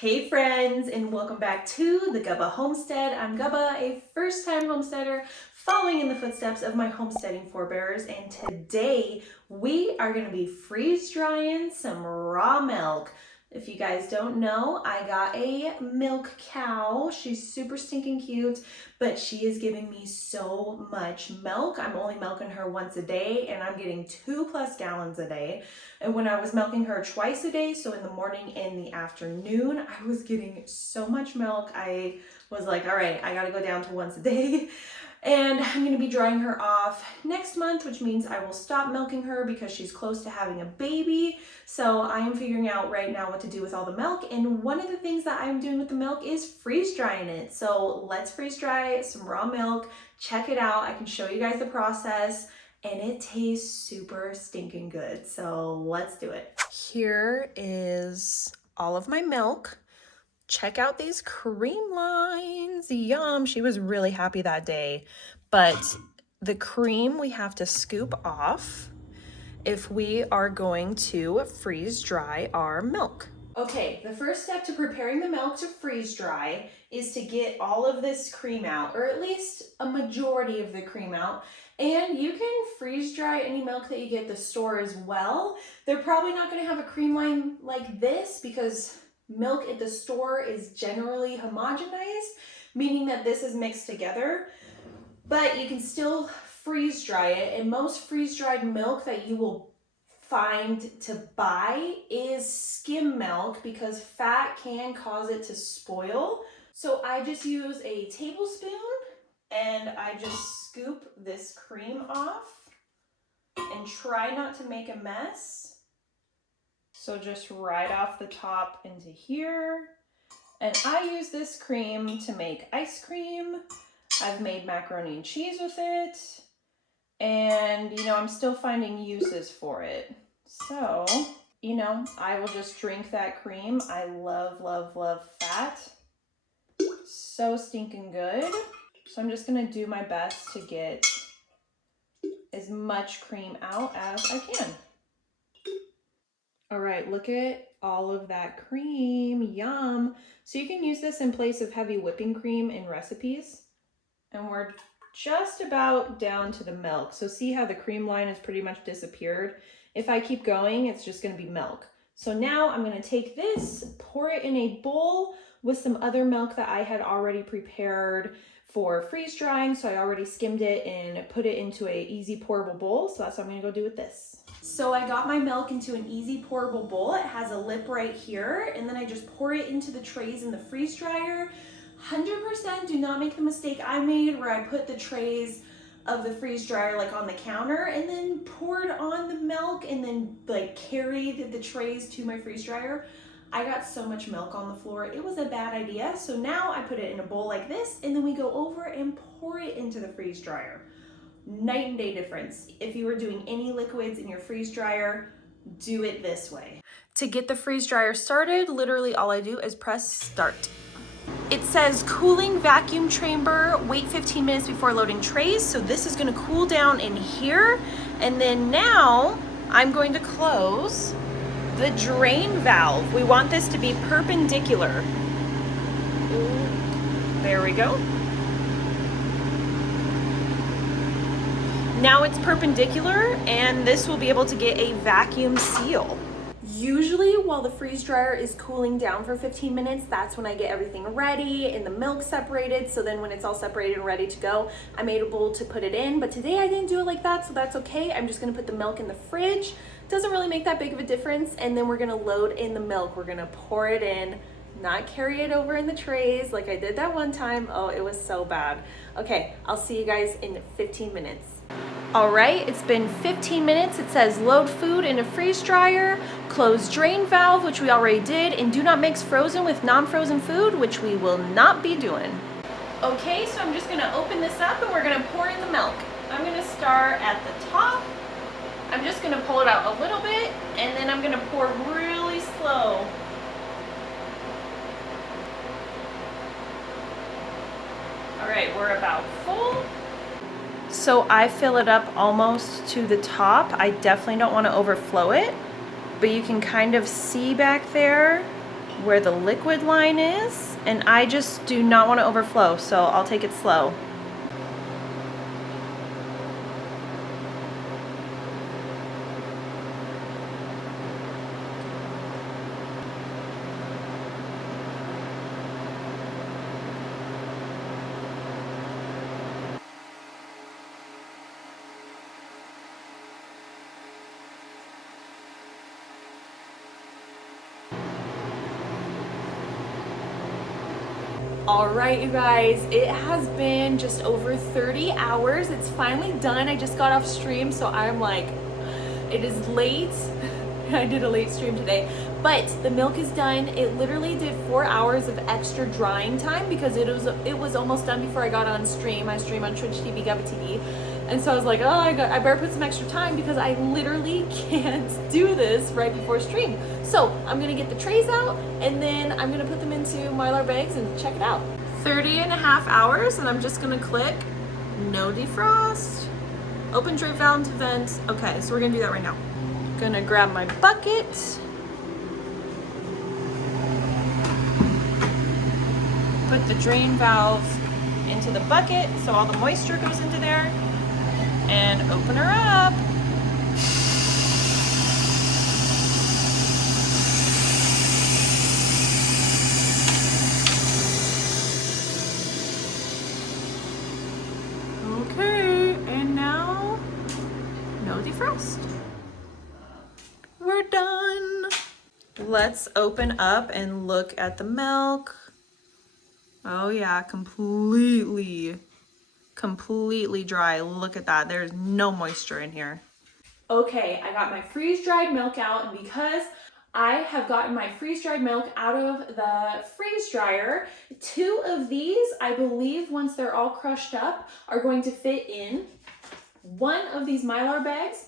Hey friends, and welcome back to the 𝐚𝐭 Homestead. I'm 𝐚𝐭, a first-time homesteader following in the footsteps of my homesteading forebears, and today we are going to be freeze drying some raw milk. If you guys don't know, I got a milk cow. She's super stinking cute, but she is giving me so much milk. I'm only milking her once a day and I'm getting 2+ gallons a day. And when I was milking her twice a day, so in the morning and the afternoon, I was getting so much milk. I was like, all right, I gotta go down to once a day. And I'm gonna be drying her off next month, which means I will stop milking her because she's close to having a baby. So I am figuring out right now what to do with all the milk. And one of the things that I'm doing with the milk is freeze drying it. So let's freeze dry some raw milk. Check it out. I can show you guys the process and it tastes super stinking good. So let's do it. Here is all of my milk. Check out these cream lines. Yum. She was really happy that day. But the cream we have to scoop off if we are going to freeze dry our milk. Okay, the first step to preparing the milk to freeze dry is to get all of this cream out, or at least a majority of the cream out. And you can freeze dry any milk that you get at the store as well. They're probably not going to have a cream line like this because milk at the store is generally homogenized, meaning that this is mixed together, but you can still freeze dry it. And most freeze dried milk that you will find to buy is skim milk because fat can cause it to spoil. So I just use a tablespoon and I just scoop this cream off and try not to make a mess. So just right off the top into here. And I use this cream to make ice cream. I've made macaroni and cheese with it. And, you know, I'm still finding uses for it. So, you know, I will just drink that cream. I love, love, love fat. So stinking good. So I'm just gonna do my best to get as much cream out as I can. All right, look at all of that cream, yum. So you can use this in place of heavy whipping cream in recipes. And we're just about down to the milk. So see how the cream line has pretty much disappeared? If I keep going, it's just gonna be milk. So now I'm gonna take this, pour it in a bowl with some other milk that I had already prepared for freeze drying. So I already skimmed it and put it into a easy pourable bowl. So that's what I'm gonna go do with this. So I got my milk into an easy pourable bowl. It has a lip right here, and then I just pour it into the trays in the freeze dryer. 100% do not make the mistake I made where I put the trays of the freeze dryer like on the counter and then poured on the milk and then like carried the trays to my freeze dryer. I got so much milk on the floor, it was a bad idea. So now I put it in a bowl like this and then we go over and pour it into the freeze dryer. Night and day difference. If you were doing any liquids in your freeze dryer, do it this way. To get the freeze dryer started, literally all I do is press start. It says cooling vacuum chamber, wait 15 minutes before loading trays. So this is gonna cool down in here. And then now I'm going to close the drain valve. We want this to be perpendicular. There we go. Now it's perpendicular and this will be able to get a vacuum seal. Usually while the freeze dryer is cooling down for 15 minutes, that's when I get everything ready and the milk separated. So then when it's all separated and ready to go, I'm able to put it in. But today I didn't do it like that, so that's okay. I'm just gonna put the milk in the fridge. Doesn't really make that big of a difference. And then we're gonna load in the milk. We're gonna pour it in, not carry it over in the trays like I did that one time. Oh, it was so bad. Okay, I'll see you guys in 15 minutes. All right, it's been 15 minutes. It says load food in a freeze dryer, close drain valve, which we already did, and do not mix frozen with non-frozen food, which we will not be doing. Okay, so I'm just gonna open this up and we're gonna pour in the milk. I'm gonna start at the top. I'm just gonna pull it out a little bit and then I'm gonna pour really slow. All right, we're about full. So I fill it up almost to the top. I definitely don't want to overflow it, but you can kind of see back there where the liquid line is, and I just do not want to overflow, so I'll take it slow. All right, you guys, it has been just over 30 hours. It's finally done. I just got off stream, so I'm like, it is late. I did a late stream today, but the milk is done. It literally did 4 hours of extra drying time because it was almost done before I got on stream. I stream on Twitch TV, Gubba TV. And so I was like, oh, I better put some extra time because I literally can't do this right before stream. So I'm gonna get the trays out and then I'm gonna put them into Mylar bags and check it out. 30.5 hours, and I'm just gonna click no defrost, open drape valve to vent. Okay, so we're gonna do that right now. Gonna grab my bucket. Put the drain valve into the bucket so all the moisture goes into there. And open her up. Okay, and now no defrost. We're done. Let's open up and look at the milk. Oh yeah, completely dry. Look at that. There's no moisture in here. Okay, I got my freeze-dried milk out, and because I have gotten my freeze-dried milk out of the freeze dryer, 2 of these, I believe, once they're all crushed up, are going to fit in one of these Mylar bags.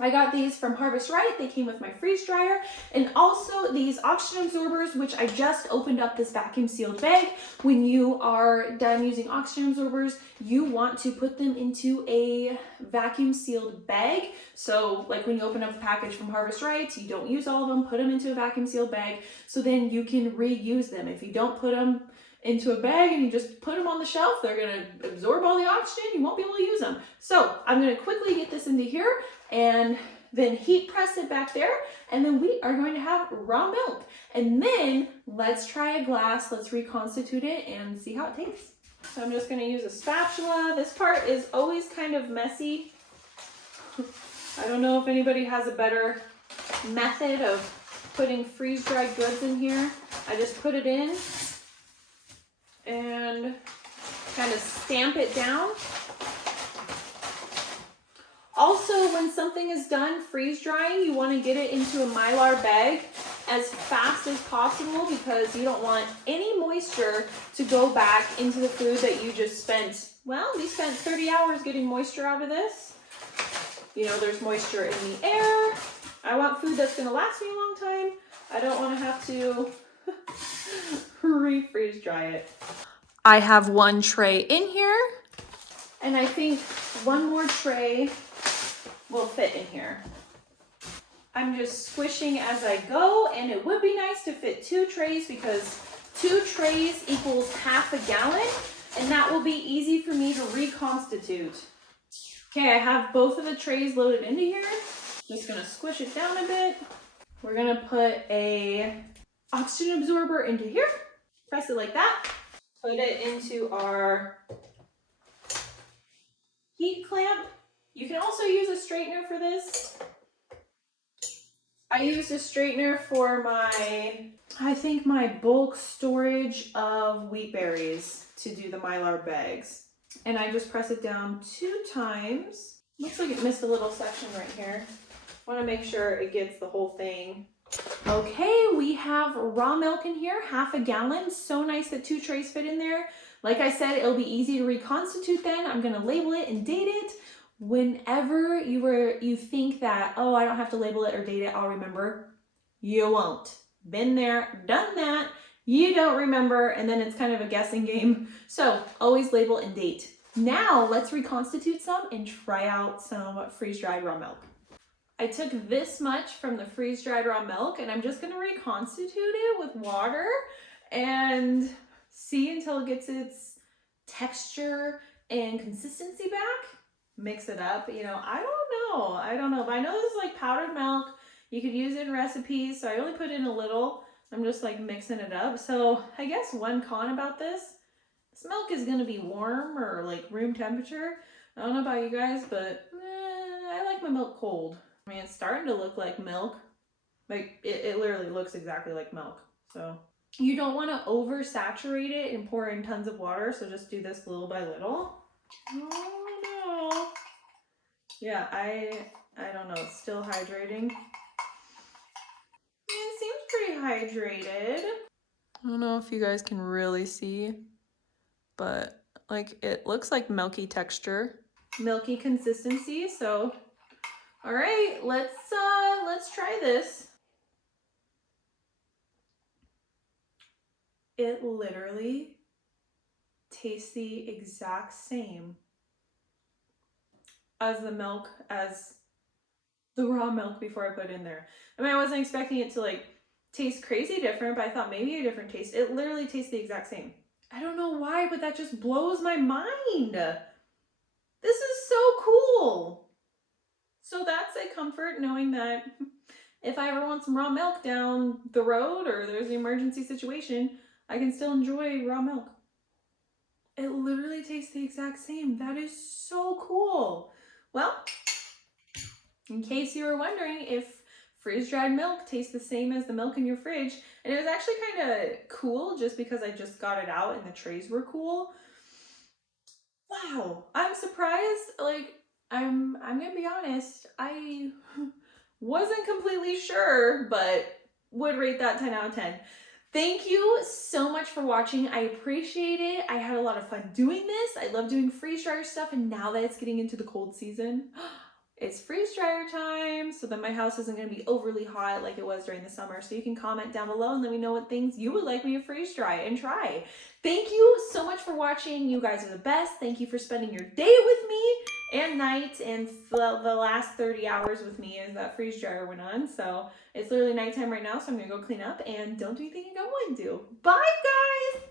I got these from Harvest Right. They came with my freeze dryer, and also these oxygen absorbers, which I just opened up this vacuum sealed bag. When you are done using oxygen absorbers, you want to put them into a vacuum sealed bag. So like when you open up the package from Harvest Right, you don't use all of them, put them into a vacuum sealed bag so then you can reuse them. If you don't put them into a bag and you just put them on the shelf, they're gonna absorb all the oxygen, you won't be able to use them. So I'm gonna quickly get this into here and then heat press it back there, and then we are going to have raw milk. And then let's try a glass, let's reconstitute it and see how it tastes. So I'm just gonna use a spatula. This part is always kind of messy. I don't know if anybody has a better method of putting freeze-dried goods in here. I just put it in and kind of stamp it down. Also, when something is done freeze drying, you want to get it into a Mylar bag as fast as possible because you don't want any moisture to go back into the food that you just spent. Well, we spent 30 hours getting moisture out of this. You know, there's moisture in the air. I want food that's going to last me a long time. I don't want to have to refreeze dry it. I have one tray in here, and I think one more tray will fit in here. I'm just squishing as I go, and it would be nice to fit 2 trays because 2 trays equals half a gallon, and that will be easy for me to reconstitute. Okay, I have both of the trays loaded into here. Just gonna squish it down a bit. We're gonna put a oxygen absorber into here. Press it like that. Put it into our heat clamp. You can also use a straightener for this. I used a straightener for I think my bulk storage of wheat berries to do the Mylar bags. And I just press it down 2 times. Looks like it missed a little section right here. Want to make sure it gets the whole thing. Okay, we have raw milk in here, half a gallon. So nice that 2 trays fit in there. Like I said, it'll be easy to reconstitute then. I'm gonna label it and date it. Whenever you think that, oh, I don't have to label it or date it, I'll remember. You won't. Been there, done that. You don't remember, and then it's kind of a guessing game. So always label and date. Now let's reconstitute some and try out some freeze-dried raw milk. I took this much from the freeze-dried raw milk and I'm just gonna reconstitute it with water and see until it gets its texture and consistency back. Mix it up, you know, I don't know, but I know this is like powdered milk. You could use it in recipes, so I only put in a little. I'm just like mixing it up. So I guess one con about this milk is gonna be warm or like room temperature. I don't know about you guys, but I like my milk cold. I mean, it's starting to look like milk. Like it literally looks exactly like milk. So you don't want to oversaturate it and pour in tons of water. So just do this little by little. Oh no. Yeah, I don't know. It's still hydrating. It seems pretty hydrated. I don't know if you guys can really see, but like it looks like milky texture, milky consistency. So all right, let's try this. It literally tastes the exact same as the milk, as the raw milk before I put it in there. I mean, I wasn't expecting it to like taste crazy different, but I thought maybe a different taste. It literally tastes the exact same. I don't know why, but that just blows my mind. This is so cool. So that's a comfort knowing that if I ever want some raw milk down the road or there's an emergency situation, I can still enjoy raw milk. It literally tastes the exact same. That is so cool. Well, in case you were wondering if freeze-dried milk tastes the same as the milk in your fridge, and it was actually kind of cool just because I just got it out and the trays were cool. Wow, I'm surprised. Like, I'm gonna be honest, I wasn't completely sure, but would rate that 10 out of 10. Thank you so much for watching. I appreciate it. I had a lot of fun doing this. I love doing freeze dryer stuff, and now that it's getting into the cold season, it's freeze dryer time, so that my house isn't going to be overly hot like it was during the summer. So you can comment down below and let me know what things you would like me to freeze dry and try. Thank you so much for watching. You guys are the best. Thank you for spending your day with me and night and the last 30 hours with me as that freeze dryer went on. So it's literally nighttime right now, so I'm going to go clean up and don't do anything you don't want to do. Bye, guys!